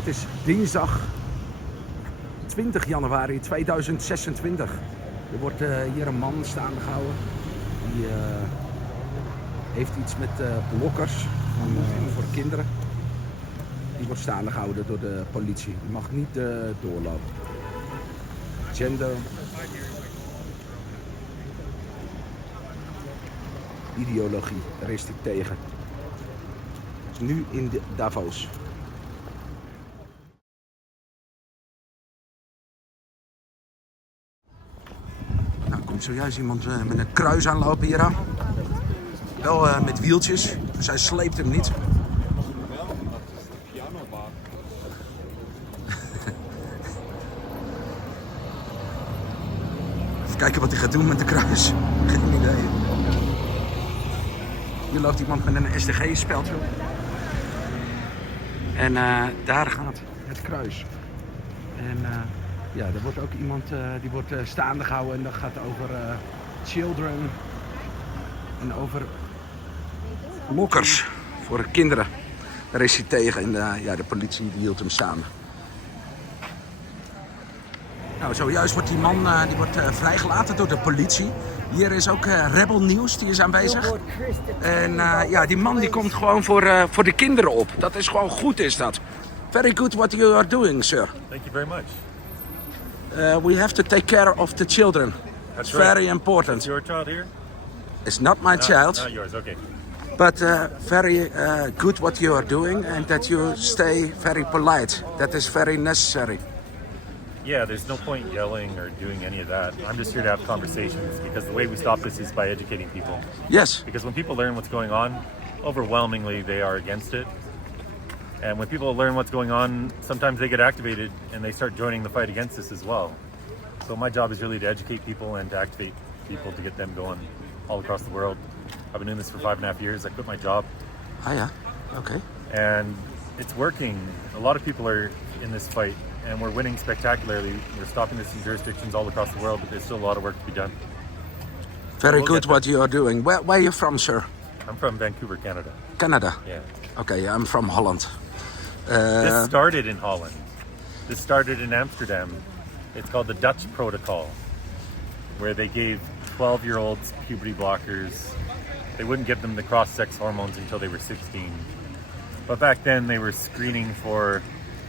Het is dinsdag 20 januari 2026. Er wordt hier een man staande gehouden. Die heeft iets met blokkers voor kinderen. Die wordt staande gehouden door de politie. Die mag niet doorlopen. Gender. Ideologie, daar is hij tegen. Het is nu in de Davos. Nou, komt zojuist iemand met een kruis aanlopen hier aan. Wel met wieltjes, dus hij sleept hem niet. Even kijken wat hij gaat doen met de kruis. Geen idee. Hier loopt iemand met een SDG-speldje. En daar gaat het kruis. En ja, er wordt ook iemand die wordt staande gehouden en dat gaat over children en over lokkers voor kinderen. Daar is hij tegen en ja, de politie die hield hem staande. Nou, zojuist wordt die man die wordt, vrijgelaten door de politie. Hier is ook Rebel News, die is aanwezig. En ja, die man die komt gewoon voor de kinderen op. Dat is gewoon goed, is dat. Very good what you are doing, sir. Thank you very much. We have to take care of the children. That's It's very right. important. Is your child here? It's not my child, Not yours, okay. but very good what you are doing and that you stay very polite. That is very necessary. Yeah, there's no point yelling or doing any of that. I'm just here to have conversations because the way we stop this is by educating people. Yes. Because when people learn what's going on, overwhelmingly they are against it. And when people learn what's going on, sometimes they get activated and they start joining the fight against this as well. So my job is really to educate people and to activate people to get them going all across the world. I've been doing this for 5.5 years. I quit my job. Ah ja, okay. And it's working. A lot of people are in this fight and we're winning spectacularly. We're stopping this in jurisdictions all across the world, but there's still a lot of work to be done. Very We'll good get what you are doing. Where are you from, sir? I'm from Vancouver, Canada. Canada. Yeah. Okay, I'm from Holland. This started in Holland. This started in Amsterdam. It's called the Dutch Protocol, where they gave 12-year-olds puberty blockers. They wouldn't give them the cross-sex hormones until they were 16. But back then they were screening for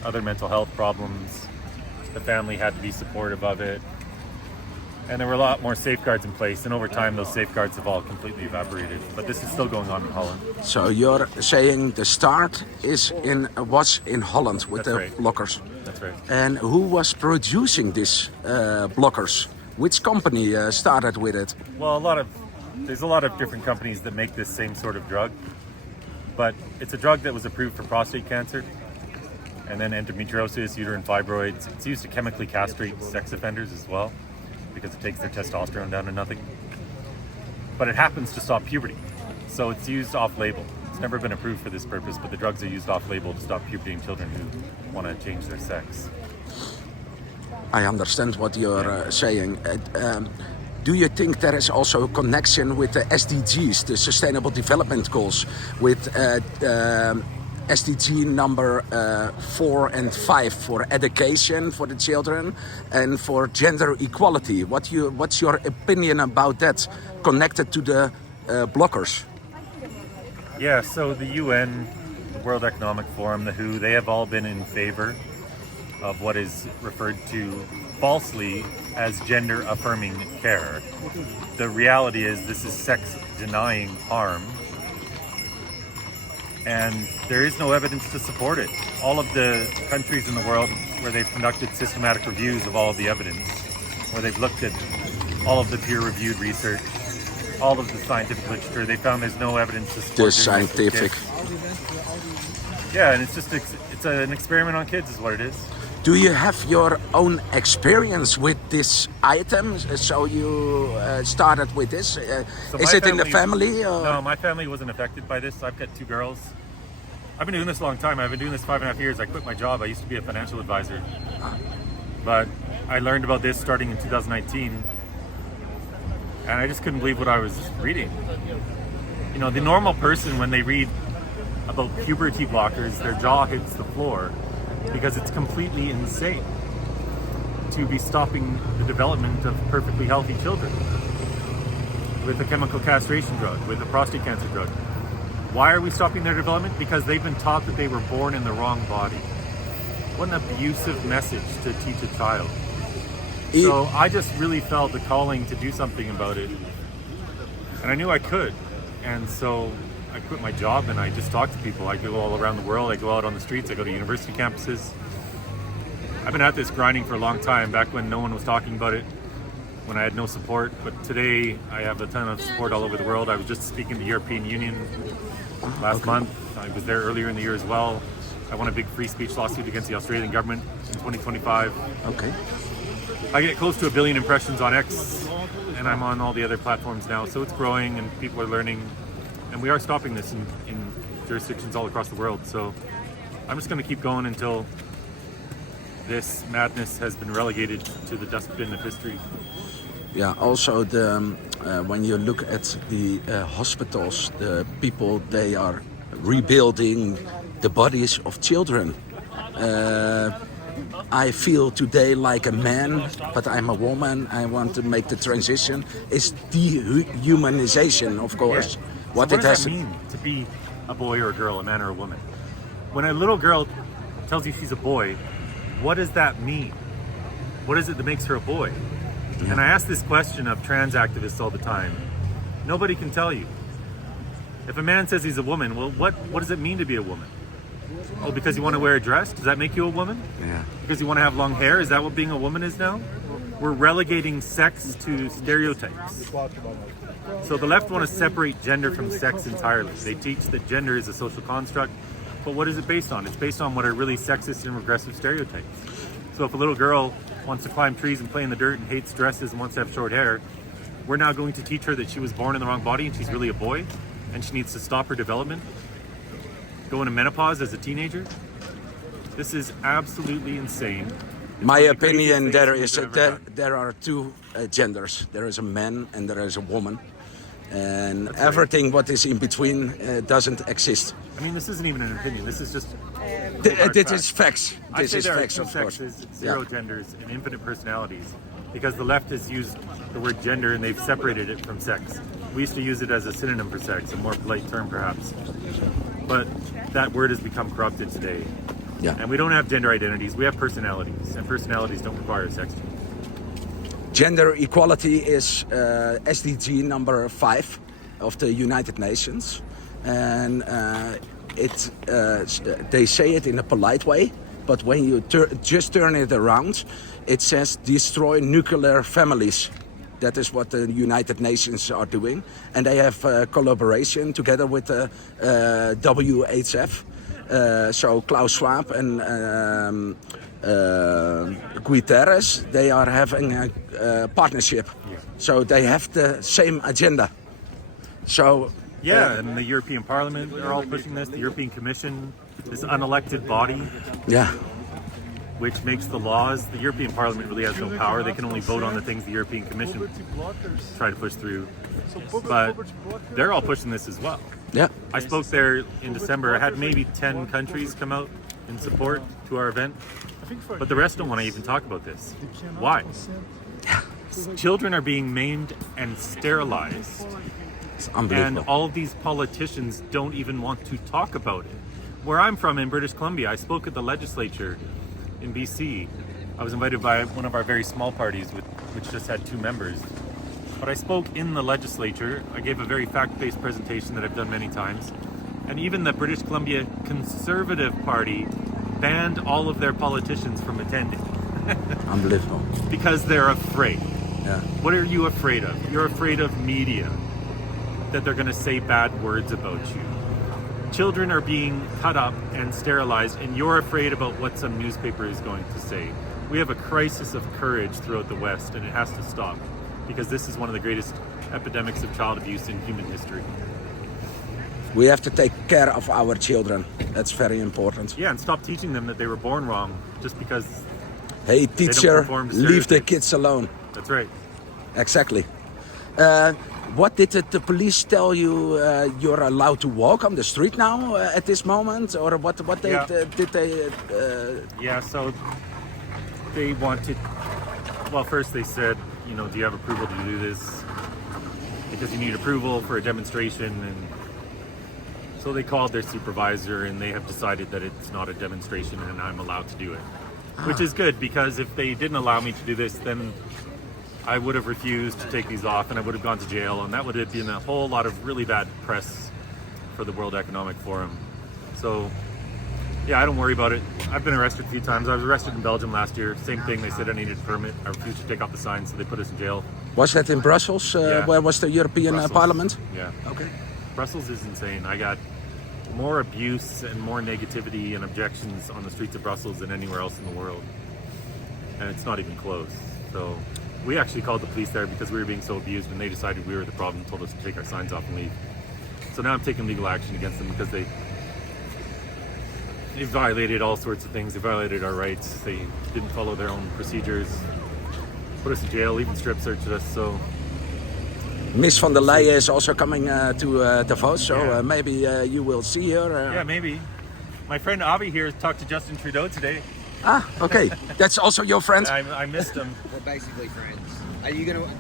other mental health problems. The family had to be supportive of it. And there were a lot more safeguards in place. And over time, those safeguards have all completely evaporated. But this is still going on in Holland. So you're saying the start was in Holland with That's the right. blockers. That's right. And who was producing these blockers? Which company started with it? Well, there's a lot of different companies that make this same sort of drug. But it's a drug that was approved for prostate cancer. And then endometriosis, uterine fibroids. It's used to chemically castrate sex offenders as well, because it takes their testosterone down to nothing. But it happens to stop puberty. So it's used off-label. It's never been approved for this purpose, but the drugs are used off-label to stop puberty in children who want to change their sex. I understand what you're saying. Do you think there is also a connection with the SDGs, the Sustainable Development Goals, with SDG number 4 and 5 for education for the children and for gender equality? What's your opinion about that connected to the blockers? Yeah, so the UN, the World Economic Forum, the WHO, they have all been in favor of what is referred to falsely as gender-affirming care. The reality is this is sex-denying harm, and there is no evidence to support it. All of the countries in the world where they've conducted systematic reviews of all of the evidence, where they've looked at all of the peer-reviewed research, all of the scientific literature, they found there's no evidence to support The this with scientific. kids. Yeah, and it's an experiment on kids is what it is. Do you have your own experience with this item? So you started with this? So Is my it in the family? Or? No, my family wasn't affected by this. I've got 2 girls. I've been doing this a long time. I've been doing this 5.5 years. I quit my job. I used to be a financial advisor. But I learned about this starting in 2019. And I just couldn't believe what I was reading. You know, the normal person, when they read about puberty blockers, their jaw hits the floor. because it's completely insane to be stopping the development of perfectly healthy children with a chemical castration drug, with a prostate cancer drug. Why are we stopping their development? Because they've been taught that they were born in the wrong body. What an abusive message to teach a child. So I just really felt the calling to do something about it. And I knew I could. And so I quit my job and I just talk to people. I go all around the world. I go out on the streets. I go to university campuses. I've been at this grinding for a long time, back when no one was talking about it, when I had no support. But today I have a ton of support all over the world. I was just speaking to the European Union last month. I was there earlier in the year as well. I won a big free speech lawsuit against the Australian government in 2025. Okay. I get close to 1 billion impressions on X, and I'm on all the other platforms now. So it's growing and people are learning. And we are stopping this in jurisdictions all across the world. So I'm just going to keep going until this madness has been relegated to the dustbin of history. Yeah, also when you look at the hospitals, the people, they are rebuilding the bodies of children. I feel today like a man, but I'm a woman. I want to make the transition. It's dehumanization, of course. Yeah. What so it does has that mean to be a boy or a girl, a man or a woman? When a little girl tells you she's a boy, what does that mean? What is it that makes her a boy? And I ask this question of trans activists all the time. Nobody can tell you. If a man says he's a woman, well, what does it mean to be a woman? Oh, because you want to wear a dress? Does that make you a woman? Yeah. Because you want to have long hair? Is that what being a woman is now? We're relegating sex to stereotypes. So the left want to separate gender from sex entirely. They teach that gender is a social construct, but what is it based on? It's based on what are really sexist and regressive stereotypes. So if a little girl wants to climb trees and play in the dirt and hates dresses and wants to have short hair, we're now going to teach her that she was born in the wrong body and she's really a boy and she needs to stop her development, go into menopause as a teenager. This is absolutely insane. My opinion, there are two genders. There is a man and there is a woman. And that's everything right. What is in between doesn't exist. I mean, this isn't even an opinion. This is just this is facts. This is facts, of course. Sexes, zero genders, and infinite personalities. Because the left has used the word gender and they've separated it from sex. We used to use it as a synonym for sex, a more polite term perhaps. But that word has become corrupted today. Yeah. And we don't have gender identities, we have personalities, and personalities don't require a sex. Gender equality is SDG number 5 of the United Nations. And they say it in a polite way, but when you just turn it around, it says destroy nuclear families. That is what the United Nations are doing. And they have collaboration together with the WHF. So Klaus Schwab and Guterres, they are having a partnership. Yeah. So they have the same agenda. So yeah, and the European Parliament are all pushing this. The European Commission, this unelected body, yeah, which makes the laws. The European Parliament really has no power. They can only vote on the things the European Commission try to push through. But they're all pushing this as well. Yeah. I spoke there in December. I had maybe 10 countries come out in support to our event, but the rest don't want to even talk about this. Why? Children are being maimed and sterilized. It's unbelievable. And all of these politicians don't even want to talk about it. Where I'm from in British Columbia, I spoke at the legislature in BC. I was invited by one of our very small parties, which just had 2 members. But I spoke in the legislature. I gave a very fact-based presentation that I've done many times. And even the British Columbia Conservative Party banned all of their politicians from attending. Unbelievable. Because they're afraid. Yeah. What are you afraid of? You're afraid of media, that they're going to say bad words about you. Children are being cut up and sterilized, and you're afraid about what some newspaper is going to say. We have a crisis of courage throughout the West, and it has to stop, because this is one of the greatest epidemics of child abuse in human history. We have to take care of our children. That's very important. Yeah, and stop teaching them that they were born wrong just because. Hey, teacher, leave the kids alone. That's right. Exactly. What did the police tell you? You're allowed to walk on the street now at this moment, or what? What they, Yeah. did they? Yeah, so they wanted. Well, first they said, you know, do you have approval to do this? Because you need approval for a demonstration, and so they called their supervisor, and they have decided that it's not a demonstration, and I'm allowed to do it, which is good, because if they didn't allow me to do this, then I would have refused to take these off, and I would have gone to jail, and that would have been a whole lot of really bad press for the World Economic Forum. So, yeah, I don't worry about it. I've been arrested a few times. I was arrested in Belgium last year. Same thing. They said I needed a permit. I refused to take off the sign, so they put us in jail. Was that in Brussels? Yeah. Where was the European Brussels. Parliament? Yeah. Okay. Brussels is insane. I got more abuse and more negativity and objections on the streets of Brussels than anywhere else in the world. And it's not even close. So we actually called the police there because we were being so abused, and they decided we were the problem and told us to take our signs off and leave. So now I'm taking legal action against them because they violated all sorts of things. They violated our rights. They didn't follow their own procedures, put us in jail, even strip searched us. So Miss van der Leyen is also coming to Davos, so Yeah. maybe you will see her. yeah, maybe. My friend Avi here talked to Justin Trudeau today. Ah, okay. That's also your friend. I missed him. We're basically friends. Are you gonna walk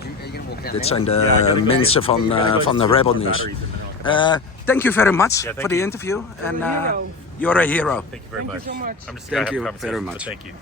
down Dit there? zijn Yeah, I de gotta go. mensen van, I gotta van go de Rebel more News. batteries and then I'll- Thank you very much thank for the you. interview. And hero. you're a hero. Thank you very Thank you much. so much. I'm just Thank gonna you have a very conversation, much. so thank you.